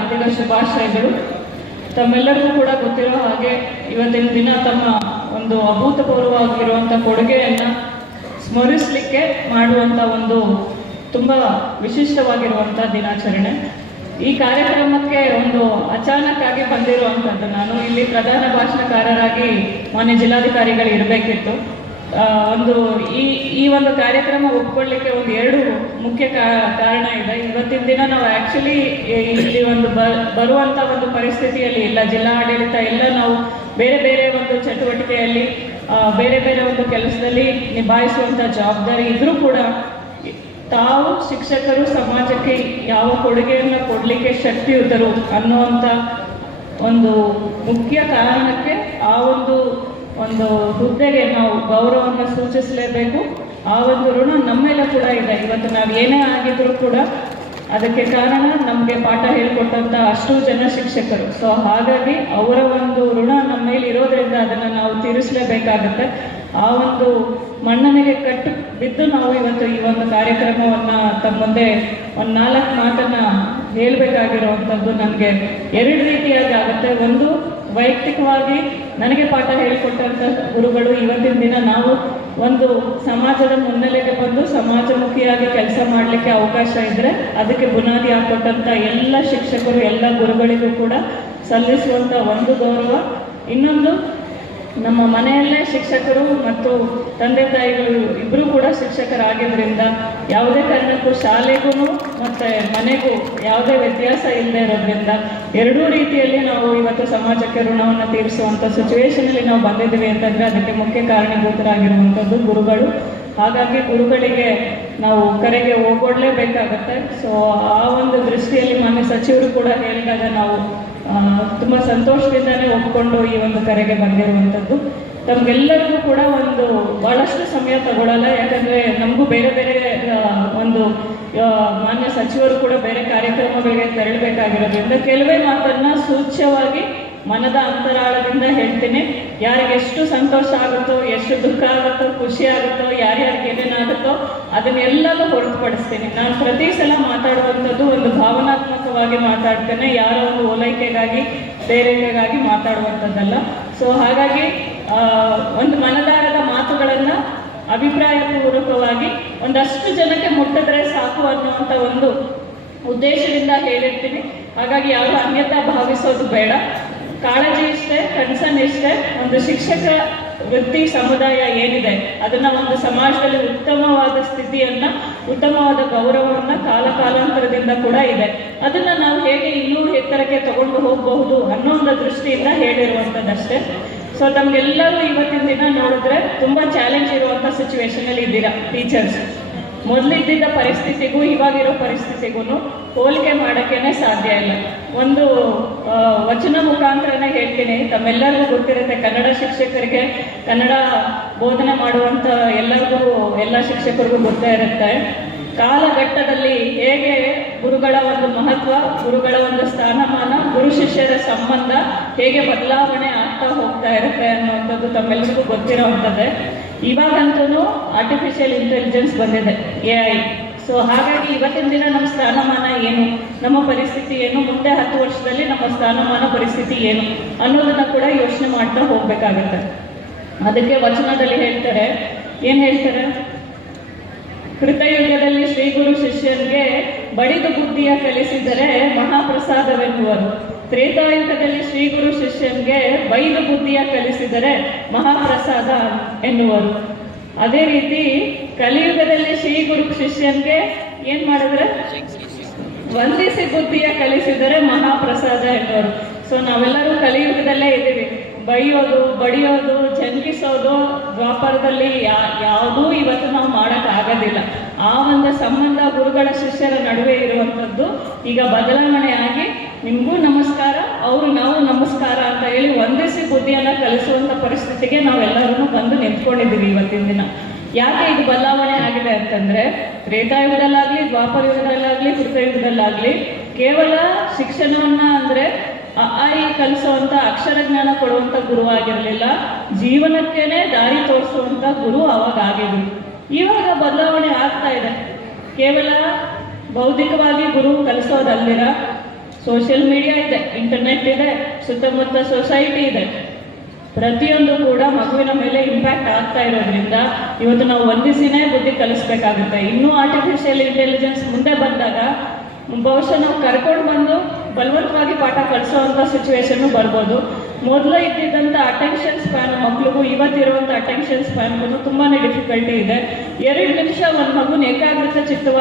ಹಾರ್ದಿಕ ಶುಭಾಶಯಗಳು. ತಮ್ಮೆಲ್ಲರಿಗೂ ಕೂಡ ಗೊತ್ತಿರೋ ಹಾಗೆ ಇವತ್ತಿನ ದಿನ ತಮ್ಮ ಒಂದು ಅಭೂತಪೂರ್ವವಾಗಿರುವಂಥ ಕೊಡುಗೆಯನ್ನು ಸ್ಮರಿಸಲಿಕ್ಕೆ ಮಾಡುವಂಥ ಒಂದು ತುಂಬ ವಿಶಿಷ್ಟವಾಗಿರುವಂಥ ದಿನಾಚರಣೆ. ಈ ಕಾರ್ಯಕ್ರಮಕ್ಕೆ ಒಂದು ಅಚಾನಕ್ ಆಗಿ ಬಂದಿರುವಂಥದ್ದು. ನಾನು ಇಲ್ಲಿ ಪ್ರಧಾನ ಭಾಷಣಕಾರರಾಗಿ ಮಾನ್ಯ ಜಿಲ್ಲಾಧಿಕಾರಿಗಳು ಇರಬೇಕಿತ್ತು. ಈ ಒಂದು ಕಾರ್ಯಕ್ರಮ ಒಪ್ಕೊಳ್ಳಿಕ್ಕೆ ಒಂದು ಎರಡು ಮುಖ್ಯ ಕಾರಣ ಇದೆ. ಇವತ್ತಿನ ದಿನ ನಾವು ಆ್ಯಕ್ಚುಲಿ ಇಲ್ಲಿ ಬರುವಂಥ ಒಂದು ಪರಿಸ್ಥಿತಿಯಲ್ಲಿ ಇಲ್ಲ. ಜಿಲ್ಲಾ ಆಡಳಿತ ಎಲ್ಲ ನಾವು ಬೇರೆ ಬೇರೆ ಒಂದು ಚಟುವಟಿಕೆಯಲ್ಲಿ ಬೇರೆ ಬೇರೆ ಒಂದು ಕೆಲಸದಲ್ಲಿ ನಿಭಾಯಿಸುವಂಥ ಜವಾಬ್ದಾರಿ ಇದ್ರೂ ಕೂಡ ತಾವು ಶಿಕ್ಷಕರು ಸಮಾಜಕ್ಕೆ ಯಾವ ಕೊಡುಗೆಯನ್ನು ಕೊಡಲಿಕ್ಕೆ ಶಕ್ತಿಯುತರು ಅನ್ನುವಂಥ ಒಂದು ಮುಖ್ಯ ಕಾರಣಕ್ಕೆ ಆ ಒಂದು ಹುದ್ದೆಗೆ ನಾವು ಗೌರವವನ್ನು ಸೂಚಿಸಲೇಬೇಕು. ಆ ಒಂದು ಋಣ ನಮ್ಮ ಮೇಲೆ ಕೂಡ ಇದೆ. ಇವತ್ತು ನಾವು ಏನೇ ಆಗಿದ್ರೂ ಕೂಡ ಅದಕ್ಕೆ ಕಾರಣ ನಮಗೆ ಪಾಠ ಹೇಳಿಕೊಟ್ಟಂಥ ಅಷ್ಟು ಜನ ಶಿಕ್ಷಕರು. ಸೊ ಹಾಗಾಗಿ ಅವರ ಒಂದು ಋಣ ನಮ್ಮ ಮೇಲೆ ಇರೋದ್ರಿಂದ ಅದನ್ನು ನಾವು ತೀರಿಸಲೇಬೇಕಾಗುತ್ತೆ. ಆ ಒಂದು ಮನ್ನಣೆಗೆ ಕಟ್ಟು ಬಿದ್ದು ನಾವು ಇವತ್ತು ಈ ಒಂದು ಕಾರ್ಯಕ್ರಮವನ್ನು ತಮ್ಮ ಮುಂದೆ ಒಂದು 4 ಮಾತನ್ನು ಹೇಳಬೇಕಾಗಿರುವಂಥದ್ದು ನನಗೆ ಎರಡು ರೀತಿಯಾಗಿ ಆಗುತ್ತೆ. ಒಂದು, ವೈಯಕ್ತಿಕವಾಗಿ ನನಗೆ ಪಾಠ ಹೇಳಿಕೊಟ್ಟಂಥ ಗುರುಗಳು ಇವತ್ತಿನ ದಿನ ನಾವು ಒಂದು ಸಮಾಜದ ಮುನ್ನೆಲೆಗೆ ಬಂದು ಸಮಾಜಮುಖಿಯಾಗಿ ಕೆಲಸ ಮಾಡಲಿಕ್ಕೆ ಅವಕಾಶ ಇದ್ದರೆ ಅದಕ್ಕೆ ಬುನಾದಿ ಹಾಕೊಟ್ಟಂಥ ಎಲ್ಲ ಶಿಕ್ಷಕರು ಎಲ್ಲ ಗುರುಗಳಿಗೂ ಕೂಡ ಸಲ್ಲಿಸುವಂಥ ಒಂದು ಗೌರವ. ಇನ್ನೊಂದು, ನಮ್ಮ ಮನೆಯಲ್ಲೇ ಶಿಕ್ಷಕರು ಮತ್ತು ತಂದೆ ತಾಯಿಗಳು ಇಬ್ಬರೂ ಕೂಡ ಶಿಕ್ಷಕರಾಗಿದ್ದರಿಂದ ಯಾವುದೇ ಕಾರಣಕ್ಕೂ ಶಾಲೆಗೂ ಮತ್ತು ಮನೆಗೂ ಯಾವುದೇ ವ್ಯತ್ಯಾಸ ಇಲ್ಲದೆ ಇರೋದ್ರಿಂದ ಎರಡೂ ರೀತಿಯಲ್ಲಿ ನಾವು ಇವತ್ತು ಸಮಾಜಕ್ಕೆ ಋಣವನ್ನು ತೀರಿಸುವಂಥ ಸಿಚುವೇಶನಲ್ಲಿ ನಾವು ಬಂದಿದ್ದೀವಿ ಅಂತಂದರೆ ಅದಕ್ಕೆ ಮುಖ್ಯ ಕಾರಣೀಭೂತರಾಗಿರುವಂಥದ್ದು ಗುರುಗಳು. ಹಾಗಾಗಿ ಗುರುಗಳಿಗೆ ನಾವು ಕರೆಗೆ ಹೋಗೋಡ್ಲೇಬೇಕಾಗತ್ತೆ. ಸೊ ಆ ಒಂದು ದೃಷ್ಟಿಯಲ್ಲಿ ಮಾನ್ಯ ಸಚಿವರು ಕೂಡ ಹೇಳಿದಾಗ ನಾವು ತುಂಬ ಸಂತೋಷದಿಂದನೇ ಒಪ್ಕೊಂಡು ಈ ಒಂದು ಕರೆಗೆ ಬಂದಿರುವಂಥದ್ದು. ತಮಗೆಲ್ಲರಿಗೂ ಕೂಡ ಭಾಳಷ್ಟು ಸಮಯ ತಗೊಳ್ಳಲ್ಲ, ಯಾಕಂದರೆ ನಮಗೂ ಬೇರೆ ಬೇರೆ ಮಾನ್ಯ ಸಚಿವರು ಕೂಡ ಬೇರೆ ಕಾರ್ಯಕ್ರಮಗಳಿಗೆ ತೆರಳಬೇಕಾಗಿರೋದ್ರಿಂದ ಕೆಲವೇ ಮಾತನ್ನು ಸೂಚ್ಯವಾಗಿ ಮನದ ಅಂತರಾಳದಿಂದ ಹೇಳ್ತೀನಿ. ಯಾರಿಗೆ ಎಷ್ಟು ಸಂತೋಷ ಆಗುತ್ತೋ, ಎಷ್ಟು ದುಃಖ ಆಗುತ್ತೋ, ಖುಷಿ ಆಗುತ್ತೋ, ಯಾರ್ಯಾರಿಗೆ ಏನೇನಾಗುತ್ತೋ ಅದನ್ನೆಲ್ಲವೂ ಹೊರತುಪಡಿಸ್ತೀನಿ. ನಾನು ಪ್ರತಿ ಸಲ ಮಾತಾಡುವಂಥದ್ದು ಒಂದು ಭಾವನಾತ್ಮಕವಾಗಿ ಮಾತಾಡ್ತೇನೆ, ಯಾರೋ ಒಂದು ಓಲೈಕೆಗಾಗಿ ಬೇರೆಗಾಗಿ ಮಾತಾಡುವಂಥದ್ದಲ್ಲ. ಸೊ ಹಾಗಾಗಿ ಒಂದು ಮನದಾರದ ಮಾತುಗಳನ್ನು ಅಭಿಪ್ರಾಯಪೂರ್ವಕವಾಗಿ ಒಂದಷ್ಟು ಜನಕ್ಕೆ ಮುಟ್ಟಿದ್ರೆ ಸಾಕು ಅನ್ನುವಂಥ ಒಂದು ಉದ್ದೇಶದಿಂದ ಹೇಳಿರ್ತೀನಿ. ಹಾಗಾಗಿ ಯಾರು ಅನ್ಯತಾ ಭಾವಿಸೋದು ಬೇಡ. ಕಾಳಜಿ ಇಷ್ಟೇ, ಕನ್ಸರ್ನ್ ಇಷ್ಟೇ, ಒಂದು ಶಿಕ್ಷಕ ವೃತ್ತಿ ಸಮುದಾಯ ಏನಿದೆ ಅದನ್ನು ಒಂದು ಸಮಾಜದಲ್ಲಿ ಉತ್ತಮವಾದ ಸ್ಥಿತಿಯನ್ನು, ಉತ್ತಮವಾದ ಗೌರವವನ್ನು ಕಾಲಾಂತರದಿಂದ ಕೂಡ ಇದೆ. ಅದನ್ನು ನಾವು ಹೇಗೆ ಇನ್ನೂ ಎತ್ತರಕ್ಕೆ ತಗೊಂಡು ಹೋಗಬಹುದು ಅನ್ನೋ ಒಂದು ದೃಷ್ಟಿಯಿಂದ ಹೇಳಿರುವಂಥದ್ದಷ್ಟೇ. ಸೊ ತಮಗೆಲ್ಲರೂ ಇವತ್ತಿನ ದಿನ ನೋಡಿದ್ರೆ ತುಂಬ ಚಾಲೆಂಜ್ ಇರುವಂಥ ಸಿಚುವೇಶನಲ್ಲಿ ಇದ್ದೀರಾ ಟೀಚರ್ಸ್. ಮೊದಲಿದ್ದ ಪರಿಸ್ಥಿತಿಗೂ ಇವಾಗಿರೋ ಪರಿಸ್ಥಿತಿಗೂ ಹೋಲಿಕೆ ಮಾಡೋಕ್ಕೇ ಸಾಧ್ಯ ಇಲ್ಲ. ಒಂದು ವಚನ ಮುಖಾಂತರನೇ ಹೇಳ್ತೀನಿ, ತಮ್ಮೆಲ್ಲರಿಗೂ ಗೊತ್ತಿರುತ್ತೆ. ಕನ್ನಡ ಶಿಕ್ಷಕರಿಗೆ, ಕನ್ನಡ ಬೋಧನೆ ಮಾಡುವಂಥ ಎಲ್ಲ ಶಿಕ್ಷಕರಿಗೂ ಗೊತ್ತೇ ಇರುತ್ತೆ. ಕಾಲಘಟ್ಟದಲ್ಲಿ ಹೇಗೆ ಗುರುಗಳ ಒಂದು ಮಹತ್ವ, ಗುರುಗಳ ಒಂದು ಸ್ಥಾನಮಾನ, ಗುರು ಶಿಷ್ಯರ ಸಂಬಂಧ ಹೇಗೆ ಬದಲಾವಣೆ ಆಗ್ತಾ ಹೋಗ್ತಾ ಇರುತ್ತೆ ಅನ್ನುವಂಥದ್ದು ತಮ್ಮೆಲ್ಲರಿಗೂ ಗೊತ್ತಿರೋವಂಥದ್ದೇ. ಇವಾಗಂತೂ ಆರ್ಟಿಫಿಷಿಯಲ್ ಇಂಟೆಲಿಜೆನ್ಸ್ ಬಂದಿದೆ, AI. ಸೊ ಹಾಗಾಗಿ ಇವತ್ತಿನ ದಿನ ನಮ್ಮ ಸ್ಥಾನಮಾನ ಏನು, ನಮ್ಮ ಪರಿಸ್ಥಿತಿ ಏನು, ಮುಂದೆ 10 ವರ್ಷದಲ್ಲಿ ನಮ್ಮ ಸ್ಥಾನಮಾನ ಪರಿಸ್ಥಿತಿ ಏನು ಅನ್ನೋದನ್ನು ಕೂಡ ಯೋಚನೆ ಮಾಡ್ತಾ ಹೋಗ್ಬೇಕಾಗತ್ತೆ. ಅದಕ್ಕೆ ವಚನದಲ್ಲಿ ಹೇಳ್ತಾರೆ, ಏನು ಹೇಳ್ತಾರೆ? ಕೃತಯುಗದಲ್ಲಿ ಶ್ರೀ ಗುರು ಶಿಷ್ಯನಿಗೆ ಬಡಿದು ಬುದ್ಧಿಯ ಕಲಿಸಿದರೆ ಮಹಾಪ್ರಸಾದವೆನ್ನುವರು. ತ್ರೇತಾಯುಗದಲ್ಲಿ ಶ್ರೀ ಗುರು ಶಿಷ್ಯನಿಗೆ ಬೈದು ಬುದ್ಧಿಯ ಕಲಿಸಿದರೆ ಮಹಾಪ್ರಸಾದ ಎನ್ನುವರು. ಅದೇ ರೀತಿ ಕಲಿಯುಗದಲ್ಲಿ ಶ್ರೀ ಗುರು ಶಿಷ್ಯನಿಗೆ ಏನು ಮಾಡಿದ್ರೆ ವಂದಿಸಿ ಬುದ್ಧಿಯ ಕಲಿಸಿದರೆ ಮಹಾಪ್ರಸಾದ ಎನ್ನುವರು. ಸೊ ನಾವೆಲ್ಲರೂ ಕಲಿಯುಗದಲ್ಲೇ ಇದ್ದೀವಿ. ಬೈಯೋದು, ಬಡಿಯೋದು, ಜಂಗಿಸೋದು ದ್ವಾಪರದಲ್ಲಿ ಯಾವುದೂ ಇವತ್ತು ನಾವು ಮಾಡೋಕ್ಕಾಗೋದಿಲ್ಲ. ಆ ಒಂದು ಸಂಬಂಧ ಗುರುಗಳ ಶಿಷ್ಯರ ನಡುವೆ ಇರುವಂಥದ್ದು ಈಗ ಬದಲಾವಣೆ ಆಗಿ ನಿಮಗೂ ನಮಸ್ಕಾರ, ನಾವು ನಮಸ್ಕಾರ ಅಂತ ಹೇಳಿ ವಂದಿಸಿ ಬುದ್ಧಿಯನ್ನು ಕಲಿಸುವಂಥ ಪರಿಸ್ಥಿತಿಗೆ ನಾವೆಲ್ಲರೂ ಬಂದು ನಿಂತ್ಕೊಂಡಿದ್ದೀವಿ ಇವತ್ತಿನ ದಿನ. ಯಾಕೆ ಇದು ಬದಲಾವಣೆ ಆಗಿದೆ ಅಂತಂದರೆ, ತ್ರೇತಾಯುಗದಲ್ಲಾಗಲಿ, ದ್ವಾಪರ ಯುಗದಲ್ಲಾಗಲಿ, ಕೃತಯುಗದಲ್ಲಾಗಲಿ ಕೇವಲ ಶಿಕ್ಷಣವನ್ನು ಅಂದರೆ ಕಲಿಸುವಂಥ ಅಕ್ಷರ ಜ್ಞಾನ ಕೊಡುವಂಥ ಗುರು ಆಗಿರಲಿಲ್ಲ, ಜೀವನಕ್ಕೇನೆ ದಾರಿ ತೋರಿಸುವಂಥ ಗುರು ಅವಾಗ ಆಗಿದ್ರು. ಇವಾಗ ಬದಲಾವಣೆ ಆಗ್ತಾ ಇದೆ. ಕೇವಲ ಬೌದ್ಧಿಕವಾಗಿ ಗುರು ಕಲಿಸೋದಲ್ಲಿರ ಸೋಷಿಯಲ್ ಮೀಡಿಯಾ ಇದೆ, ಇಂಟರ್ನೆಟ್ ಇದೆ, ಸುತ್ತಮುತ್ತ ಸೊಸೈಟಿ ಇದೆ. ಪ್ರತಿಯೊಂದು ಕೂಡ ಮಗುವಿನ ಮೇಲೆ ಇಂಪ್ಯಾಕ್ಟ್ ಆಗ್ತಾ ಇರೋದ್ರಿಂದ ಇವತ್ತು ನಾವು ಒಂದಿಸಿನೇ ಬುದ್ಧಿ ಕಲಿಸ್ಬೇಕಾಗುತ್ತೆ. ಇನ್ನೂ ಆರ್ಟಿಫಿಷಿಯಲ್ ಇಂಟೆಲಿಜೆನ್ಸ್ ಮುಂದೆ ಬಂದಾಗ ಬಹುಶಃ ನಾವು ಕರ್ಕೊಂಡು ಬಂದು ಬಲವಂತವಾಗಿ ಪಾಠ ಕಲಿಸೋವಂಥ ಸಿಚುವೇಶನ್ ಬರ್ಬೋದು. ಮೊದಲು ಇದ್ದಿದ್ದಂಥ ಅಟೆನ್ಷನ್ ಸ್ಪ್ಯಾನ್ ಮಕ್ಳಿಗೂ ಇವತ್ತಿರುವಂಥ ಅಟೆನ್ಷನ್ ಸ್ಪ್ಯಾನ್ಗೂ ತುಂಬಾ ಡಿಫಿಕಲ್ಟಿ ಇದೆ. 2 ನಿಮಿಷ ಒಂದು ಮಗುನ ಏಕಾಗ್ರತೆ ಚಿತ್ತವಾಗಿ